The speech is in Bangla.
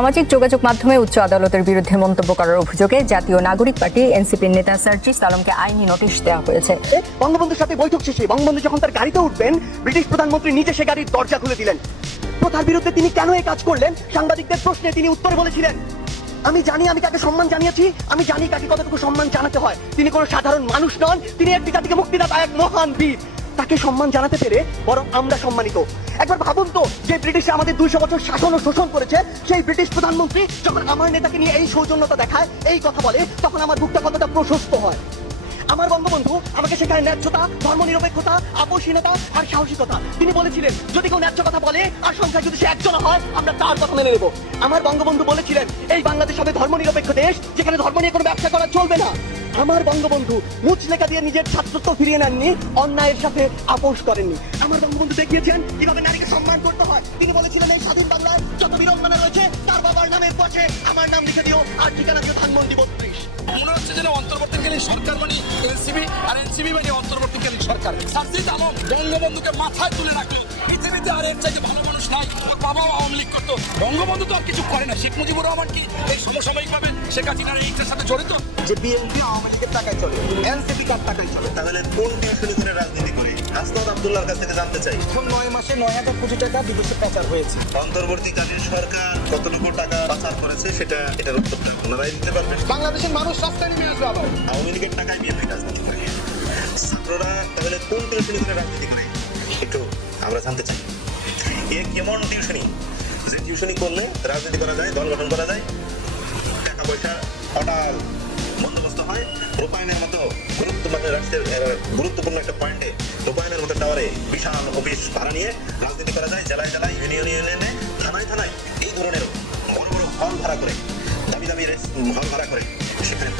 সামাজিক যোগাযোগ মাধ্যমে উচ্চ আদালতের বিরুদ্ধে মন্তব্য করার অভিযোগে জাতীয় নাগরিক পার্টি এনসিপির নেতা সার্জিস আলমকে আইনি নোটিশ দেওয়া হয়েছে। বঙ্গবন্ধুর সাথে বৈঠক শেষে বঙ্গবন্ধু যখন তার গাড়িতে উঠবেন, ব্রিটিশ প্রধানমন্ত্রী নিজে সে গাড়ির দরজা খুলে দিলেন। প্রথার বিরুদ্ধে তিনি কেন এই কাজ করলেন? সাংবাদিকদের প্রশ্নে তিনি উত্তরে বলেছিলেন, আমি জানি আমি কাকে সম্মান জানিয়েছি, আমি জানি কাকে কতটুকু সম্মান জানাতে হয়। তিনি কোনো সাধারণ মানুষ নন, তিনি একটি জাতিকে মুক্তিদাতা, এক মহান বীর। তাকে সম্মান জানাতে পেরে বরং আমরা সম্মানিত। একবার ভাবুন তো, যে ব্রিটিশ আমাদের 200 বছর শাসন ও শোষণ করেছে, সেই ব্রিটিশ প্রধানমন্ত্রী যখন আমার নেতাকে নিয়ে এই সৌজন্যতা দেখায়, এই কথা বলে, তখন আমার বুকটা কতটা প্রশস্ত হয়। আমার বঙ্গবন্ধু আমাকে সেখানে ন্যায্যতা, ধর্মনিরপেক্ষতা, আপোষহীনতা আর সাহসিকতা। তিনি বলেছিলেন, যদি কেউ ন্যায্য কথা বলে আর সংখ্যায় যদি সে একজন হয়, আমরা তার কথা মেনে নেব। আমার বঙ্গবন্ধু বলেছিলেন, এই বাংলাদেশ হবে ধর্মনিরপেক্ষ দেশ, যেখানে ধর্ম নিয়ে কোনো ব্যবসা করা চলবে না। আমার বঙ্গবন্ধু মুচলেখা দিয়ে নিজের ছাত্রত্ব ফিরিয়ে নেননি, অন্যায়ের সাথে আপোষ করেননি। আমার বঙ্গবন্ধু দেখিয়েছেন কিভাবে নারীকে সম্মান করতে হয়। তিনি বলেছিলেন, এই স্বাধীন বাংলায় যত বীরাঙ্গনা রয়েছে, তার বাবার নামের পাশে আমার নাম লিখে দিও, আর ঠিকানা দিও ধানমন্ডি 32। মনে হচ্ছে যেন অন্তর্বর্তীকালীন সরকার মানে এনসিপি, আর এনসিপি মানে অন্তর্বর্তীকালীন সরকার। সার্জিস আলম বঙ্গবন্ধুকে মাথায় তুলে রাখলো। পৃথিবীতে আর এর চাইতে ভালো মানুষ নাই। ওর বাবাও আওয়ামী লীগ করতো, বঙ্গবন্ধু তো আর কিছু করে না। শেখ মুজিবুর রহমান কি এই সমসাময়িকভাবে শেখ হাসিনার এই ইচ্ছার সাথে জড়িত? যে বিএনপি আওয়ামী লীগের টাকায় চলে, এনসিপি কার টাকায় চলে? তাহলে কোন টিউশনি করে রাজনীতি করে? হাসনাত আব্দুল্লাহর কাছ থেকে জানতে চাই। এখন 9 মাসে 9,000 কোটি টাকা বিদেশে পাচার হয়েছে। অন্তর্বর্তীকালীন সরকার কতটুকু টাকা পাচার করেছে এটার উত্তরটা ওনারাই দিতে পারবেন। বাংলাদেশের মানুষ রাস্তায় নেমে আসবে আবার। আওয়ামী লীগের টাকায় বিএনপি রাজনীতি করে। ছাত্ররা তাহলে কোন টিউশনি করে রাজনীতি করে একটু আমরা জানতে চাই। এ কেমন টিউশনি, যে টিউশনি করলে রাজনীতি করা যায়, দল গঠন করা যায়, টাকা পয়সা অটাল বন্দোবস্ত হয়, রূপায়ণের মতো রাষ্ট্রের গুরুত্বপূর্ণ একটা পয়েন্টে রূপায়ণের মতো টাওয়ারে বিশাল অফিস ভাড়া নিয়ে রাজনীতি করা যায়, জেলায় জেলায়, ইউনিয়নে, থানায় থানায় এই ধরনের বড় বড় হল ভাড়া করে, দামি দামি হল ভাড়া করে সেখানে